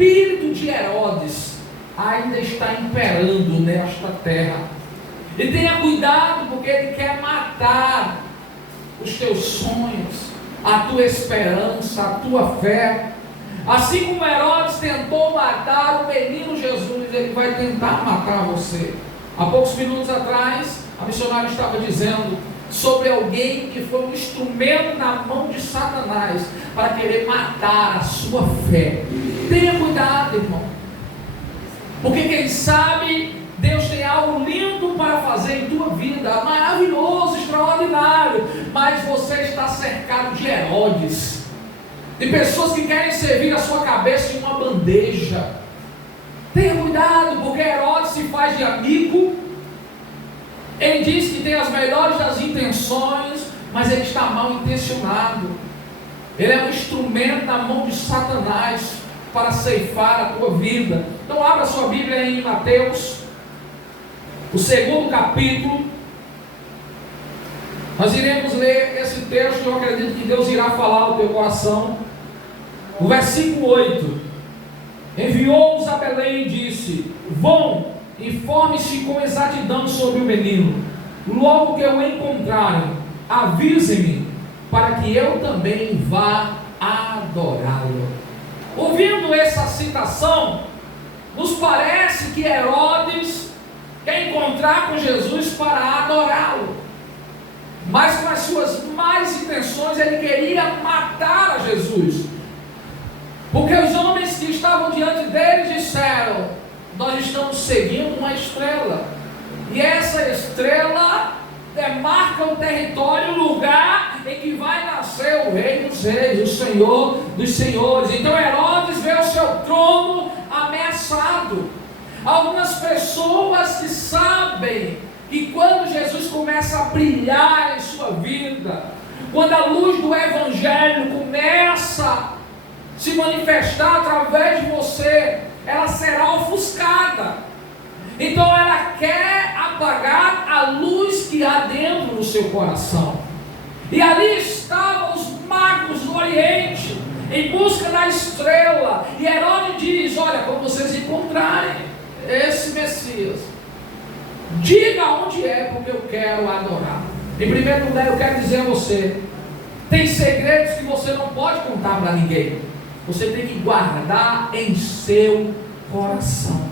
espírito de Herodes ainda está imperando nesta terra. E tenha cuidado, porque ele quer matar os teus sonhos, a tua esperança, a tua fé. Assim como Herodes tentou matar o menino Jesus, ele vai tentar matar você. Há poucos minutos atrás, a missionária estava dizendo sobre alguém que foi um instrumento na mão de Satanás para querer matar a sua fé. Tenha cuidado, irmão, porque quem sabe Deus tem algo lindo para fazer em tua vida, maravilhoso, extraordinário, mas você está cercado de Herodes, de pessoas que querem servir a sua cabeça em uma bandeja. Tenha cuidado, porque Herodes se faz de amigo. Ele diz que tem as melhores das intenções, mas ele está mal intencionado. Ele é um instrumento na mão de Satanás para ceifar a tua vida. Então abra sua Bíblia em Mateus, o 2º capítulo. Nós iremos ler esse texto. Eu acredito que Deus irá falar no teu coração. O versículo 8: enviou-os a Belém e disse: vão, informe-se com exatidão sobre o menino. Logo que o encontrarem, avise-me, para que eu também vá adorá-lo. Ouvindo essa citação, nos parece que Herodes quer encontrar com Jesus para adorá-lo, mas com as suas más intenções ele queria matar a Jesus, porque os homens que estavam diante dele disseram: nós estamos seguindo uma estrela, e essa estrela demarca o território, o lugar em que vai nascer o Rei dos Reis, o Senhor dos Senhores. Então Herodes vê o seu trono ameaçado. Algumas pessoas que sabem que quando Jesus começa a brilhar em sua vida, quando a luz do Evangelho começa a se manifestar através de você, ela será ofuscada. Então ela quer apagar a luz que há dentro do seu coração. E ali estavam os magos do Oriente, em busca da estrela. E Herodes diz: olha, quando vocês encontrarem esse Messias, diga onde é, porque eu quero adorar. Em primeiro lugar, eu quero dizer a você: tem segredos que você não pode contar para ninguém. Você tem que guardar em seu coração.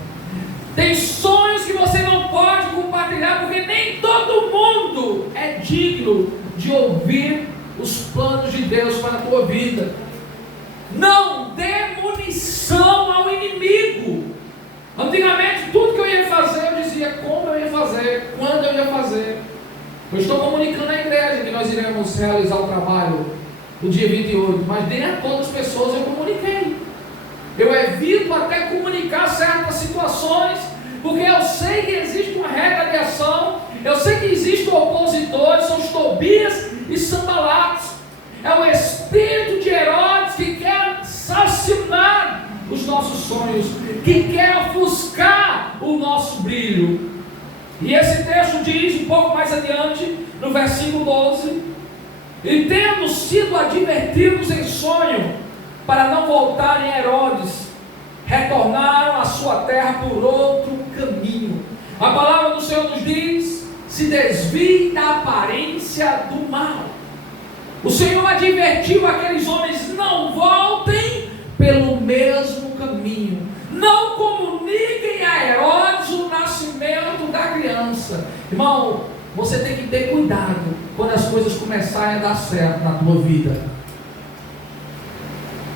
Tem sonhos que você não pode compartilhar, porque nem todo mundo é digno de ouvir os planos de Deus para a tua vida. Não dê munição ao inimigo. Antigamente, tudo que eu ia fazer, eu dizia como eu ia fazer, quando eu ia fazer. Eu estou comunicando à igreja que nós iremos realizar o trabalho no dia 28, mas nem a todas as pessoas eu comuniquei. Eu evito até comunicar certas situações, porque eu sei que existe uma regra de ação, eu sei que existem opositores, são os Tobias e Sanbalates. É o espírito de Herodes que quer assassinar os nossos sonhos, que quer ofuscar o nosso brilho. E esse texto diz um pouco mais adiante, no versículo 12: e tendo sido advertidos em sonho para não voltarem a Herodes, retornaram à sua terra por outro caminho. A palavra do Senhor nos diz: se desvie da aparência do mal. O Senhor advertiu aqueles homens: não voltem pelo mesmo caminho, não comuniquem a Herodes o nascimento da criança. Irmão, você tem que ter cuidado quando as coisas começarem a dar certo na tua vida.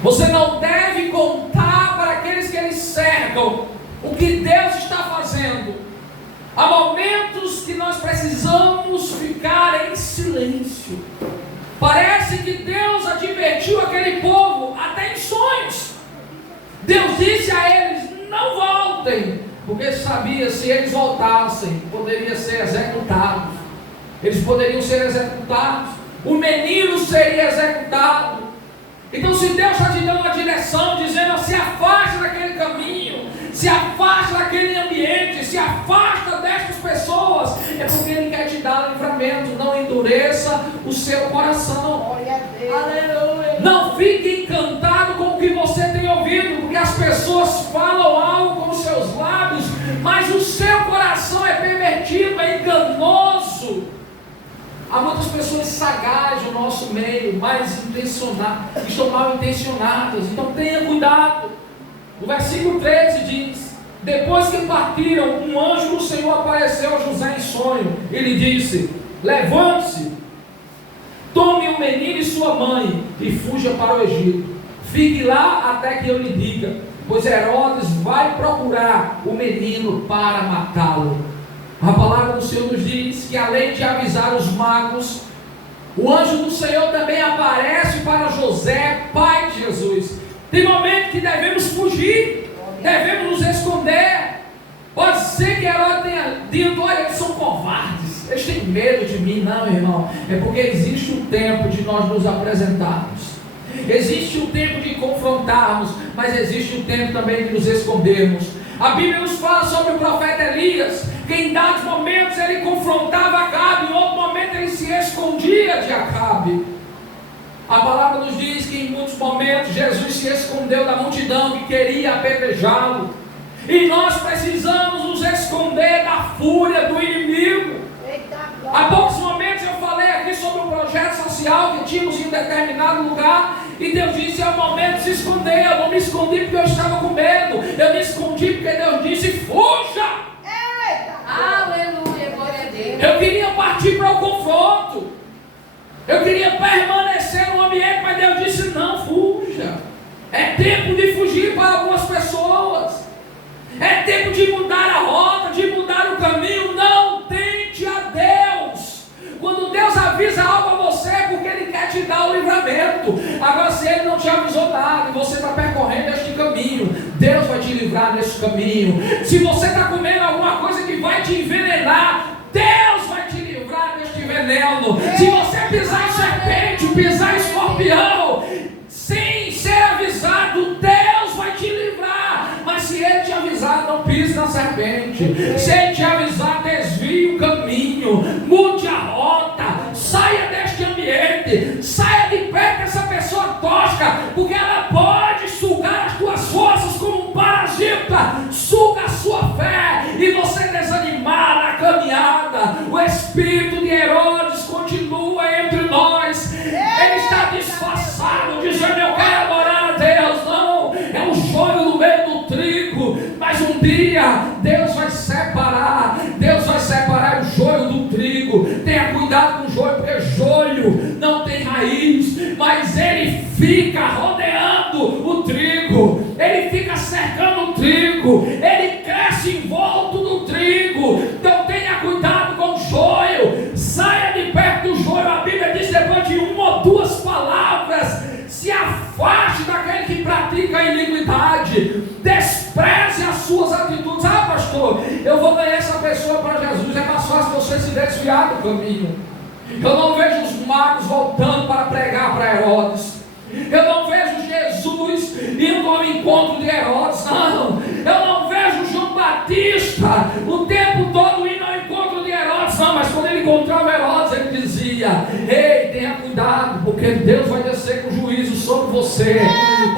Você não deve contar para aqueles que eles cercam o que Deus está fazendo. Há momentos que nós precisamos ficar em silêncio. Parece que Deus advertiu aquele povo até em sonhos. Deus disse a eles: não voltem, porque sabia, se eles voltassem, poderiam ser executados. Eles poderiam ser executados. O menino seria executado. Então, se Deus está te dando uma direção, dizendo: se afaste daquele caminho, se afaste daquele ambiente, se afasta destas pessoas, é porque Ele quer te dar livramento. Não endureça o seu coração. Glória a Deus. Aleluia. Não fique encantado com o que você tem ouvido, porque as pessoas pessoas falam algo com os seus lábios, mas o seu coração é pervertido, é enganoso. Há muitas pessoas sagazes no nosso meio, que estão mal intencionadas. Então tenha cuidado. O versículo 13 diz: depois que partiram, um anjo do Senhor apareceu a José em sonho. Ele disse: levante-se, tome o menino e sua mãe e fuja para o Egito. Fique lá até que eu lhe diga, pois Herodes vai procurar o menino para matá-lo. A palavra do Senhor nos diz que, além de avisar os magos, o anjo do Senhor também aparece para José, pai de Jesus. Tem momento que devemos fugir, devemos nos esconder. Pode ser que Herodes tenha dito: olha, eles são covardes, eles têm medo de mim. Não, irmão, é porque existe um tempo de nós nos apresentarmos, existe um tempo de confrontarmos, mas existe um tempo também de nos escondermos. A Bíblia nos fala sobre o profeta Elias, que em dados momentos ele confrontava Acabe, em outro momento ele se escondia de Acabe. A palavra nos diz que em muitos momentos Jesus se escondeu da multidão que queria apedrejá-lo. E nós precisamos nos esconder da fúria do inimigo. Há poucos momentos eu falei aqui sobre um projeto social que tínhamos em um determinado lugar, e Deus disse: é o momento de se esconder. Eu não me escondi porque eu estava com medo, eu me escondi porque Deus disse: fuja. Eita! Aleluia, glória a Deus. Eu queria partir para o confronto, eu queria permanecer no ambiente, mas Deus disse: não, fuja. É tempo de fugir para algumas pessoas, é tempo de mudar a rota, de mudar o caminho. Não tente a Deus. Quando Deus avisa algo a você, é porque Ele quer te dar o livramento. Agora, se Ele não te avisou nada e você está percorrendo este caminho, Deus vai te livrar nesse caminho. Se você está comendo alguma coisa que vai te envenenar, Deus vai te livrar deste veneno. Se você pisar em serpente, pisar em escorpião, sem ser avisado, Deus vai te livrar. Mas se Ele te avisar, não pise na serpente. Se Ele te avisar, desvie o caminho, mude a rota, saia deste ambiente, saia de perto dessa pessoa tóxica, porque ela pode sugar as tuas forças como um parasita, suga a sua fé e você desanimar na caminhada. O espírito de Herodes continua entre nós. Ele está disfarçado, dizendo: eu quero adorar a Deus. Não, é o joio no meio do trigo. Mas um dia Deus vai separar o joio do trigo. Tenha cuidado com o joio, porque joio não tem raiz, mas ele fica rodeando o trigo, ele fica cercando o trigo, ele cresce em volta do trigo. Então tenha cuidado com o joio, saia de perto do joio. A Bíblia diz: depois de uma ou duas palavras, se afaste daquele que pratica a iniquidade, despreze as suas atitudes. Ah, pastor, eu vou ganhar essa pessoa para Jesus. É mais fácil você se desviar do caminho. Eu não vejo os magos voltando para pregar para Herodes. Eu não vejo Jesus indo ao encontro de Herodes. Não, eu não vejo João Batista o tempo todo indo ao encontro de Herodes. Não, mas quando ele encontrava Herodes, ele dizia: ei, tenha cuidado, porque Deus vai descer com juízo sobre você.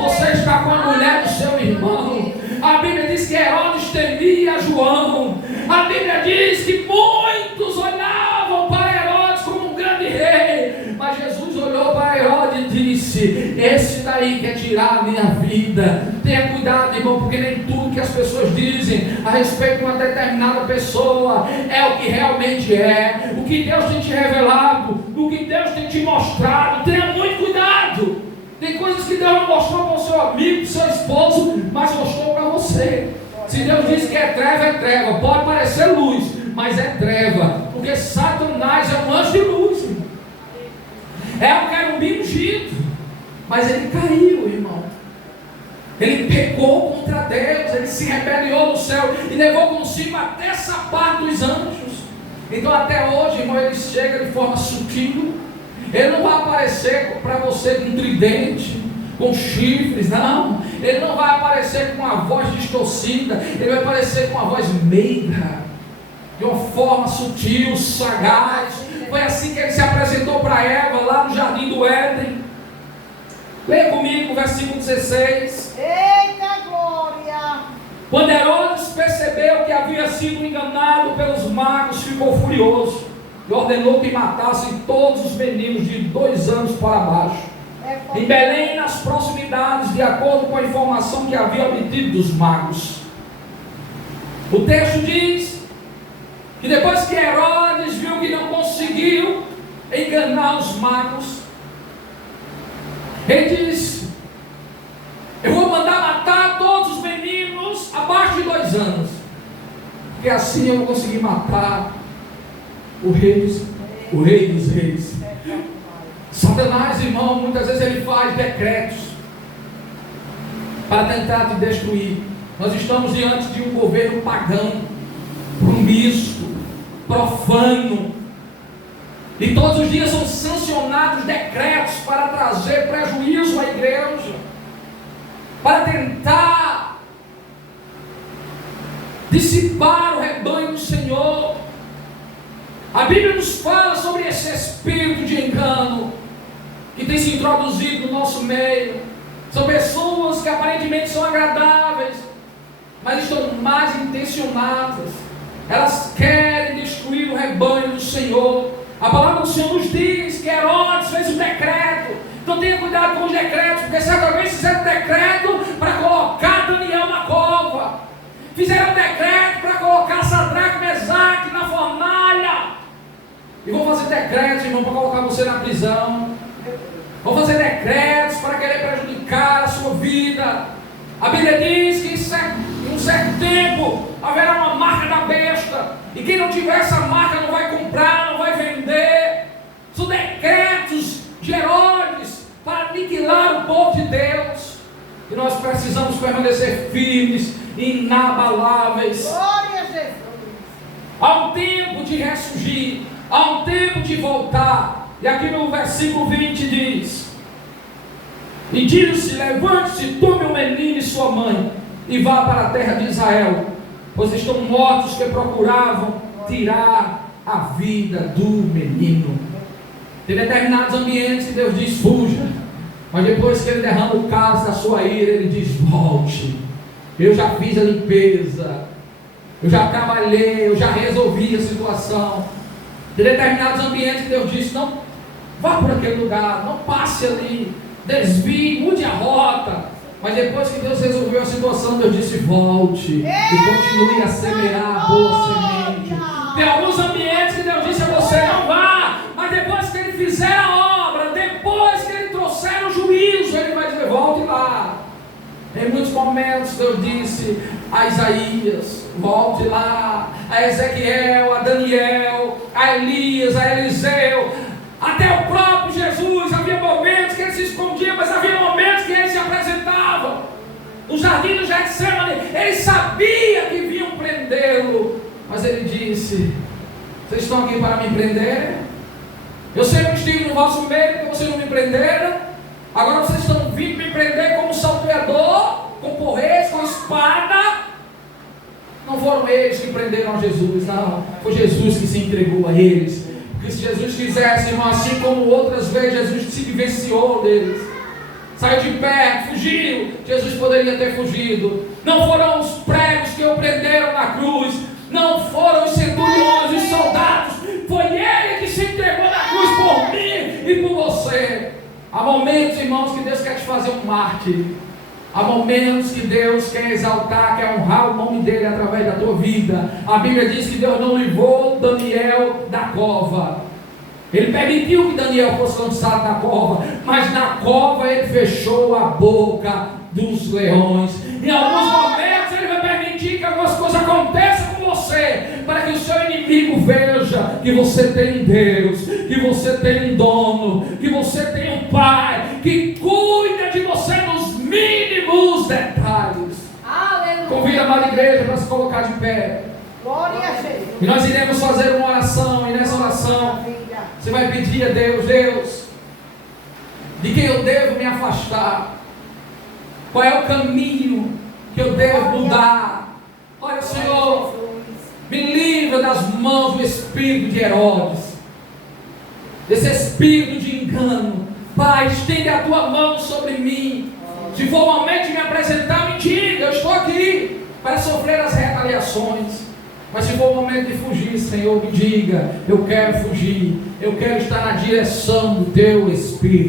Você está com a mulher do seu irmão. A Bíblia diz que Herodes temia João. A Bíblia diz que muitos olhavam para Herodes como um grande rei, mas Jesus olhou para Herodes e disse: esse daí quer tirar a minha vida. Tenha cuidado, irmão, porque nem tudo que as pessoas dizem a respeito de uma determinada pessoa é o que realmente é. O que Deus tem te revelado, o que Deus tem te mostrado, tenha muito cuidado. Tem coisas que Deus não mostrou para o seu amigo, para o seu esposo, mas mostrou para você. Se Deus diz que é treva, pode parecer luz, mas é treva, porque Satanás é um anjo de luz, irmão. É um querubim ungido, mas ele caiu, irmão. Ele pecou contra Deus, ele se rebeliou no céu e levou consigo até essa parte dos anjos. Então até hoje, irmão, ele chega de forma sutil. Ele não vai aparecer para você com tridente, com chifres, não. Ele não vai aparecer com uma voz distorcida. Ele vai aparecer com uma voz meiga, de uma forma sutil, sagaz. Foi assim que ele se apresentou para Eva lá no jardim do Éden. Leia comigo o versículo 16. Eita glória! sido enganado pelos magos, ficou furioso e ordenou que matassem todos os meninos de 2 anos para baixo, em Belém, nas proximidades, de acordo com a informação que havia obtido dos magos. O texto diz que depois que Herodes viu que não conseguiu enganar os magos, ele disse: eu vou mandar matar todos os meninos abaixo de 2 anos, porque assim eu vou conseguir matar o rei dos reis. Satanás, irmão, muitas vezes ele faz decretos para tentar te destruir. Nós estamos diante de um governo pagão, promíscuo, profano, e todos os dias são sancionados decretos para trazer prejuízo à igreja, para tentar dissipar o rebanho do Senhor. A Bíblia nos fala sobre esse espírito de engano que tem se introduzido no nosso meio. São pessoas que aparentemente são agradáveis, mas estão mais intencionadas. Elas querem destruir o rebanho do Senhor. A palavra do Senhor nos diz que Herodes fez um decreto. Então tenha cuidado com os decretos, porque certamente fizeram um decreto para colocar Daniel na cova. Fizeram um decreto para colocar Sadraque, Mesaque na fornalha. E vão fazer decretos, irmão, para colocar você na prisão. Vão fazer decretos para querer prejudicar a sua vida. A Bíblia diz que em um certo tempo haverá uma marca da besta, e quem não tiver essa marca não vai comprar, não vai vender. São decretos de Herodes para aniquilar o povo de Deus. E nós precisamos permanecer firmes, inabaláveis. Glória a Jesus. Há um tempo de ressurgir, há um tempo de voltar. E aqui no versículo 20 diz: e disse: levante-se, tome o menino e sua mãe, e vá para a terra de Israel, pois estão mortos que procuravam tirar a vida do menino. Tem determinados ambientes que Deus diz: fuja, mas depois que ele derrama o cálice da sua ira, ele diz: volte. Eu já fiz a limpeza, eu já trabalhei, eu já resolvi a situação. Tem determinados ambientes que Deus diz: não vá por aquele lugar, não passe ali, desvie, mude a rota. Mas depois que Deus resolveu a situação, Deus disse: volte e continue a semear a boa semente. Tem alguns ambientes que Deus disse a você: não vá, mas depois que ele fizer a obra, depois que ele trouxer o juízo, ele vai dizer: volte lá. Em muitos momentos Deus disse a Isaías: volte lá. A Ezequiel, a Daniel, a Elias, a Eliseu, até o próprio Jesus. Havia momentos que ele se escondia, mas havia momentos que ele se apresentava. No jardim do Getsemane, ele sabia que vinham prendê-lo, mas ele disse: vocês estão aqui para me prender? Eu sempre estive no vosso meio porque vocês não me prenderam. Agora vocês estão vindo me prender como salteador, com porretes, com espada. Não foram eles que prenderam Jesus, não. Foi Jesus que se entregou a eles. Porque se Jesus quisesse, irmão, assim como outras vezes Jesus se divorciou deles, saiu de perto, fugiu, Jesus poderia ter fugido. Não foram os pregos que o prenderam na cruz, não foram os centuriões, os soldados. Foi ele que se entregou na cruz por mim e por você. Há momentos, irmãos, que Deus quer te fazer um mártir. Há momentos que Deus quer exaltar, quer honrar o nome dele através da tua vida. A Bíblia diz que Deus não livrou Daniel da cova. Ele permitiu que Daniel fosse lançado na cova, mas na cova ele fechou a boca dos leões. Em alguns momentos ele vai permitir que algumas coisas aconteçam com você, para que o seu inimigo veja que você tem um Deus, que você tem um dono, que você tem um Pai que cuida de você nos mínimos detalhes. Aleluia. Convida a amada igreja para se colocar de pé. Glória a Jesus. E nós iremos fazer uma oração, e nessa oração você vai pedir a Deus: Deus, de quem eu devo me afastar? Qual é o caminho que eu devo mudar? Olha, Senhor, me livra das mãos do espírito de Herodes, desse espírito de engano. Pai, estende a tua mão sobre mim. Se for o momento de me apresentar, me diga: eu estou aqui para sofrer as retaliações. Mas se for o momento de fugir, Senhor, me diga: eu quero fugir, eu quero estar na direção do Teu Espírito.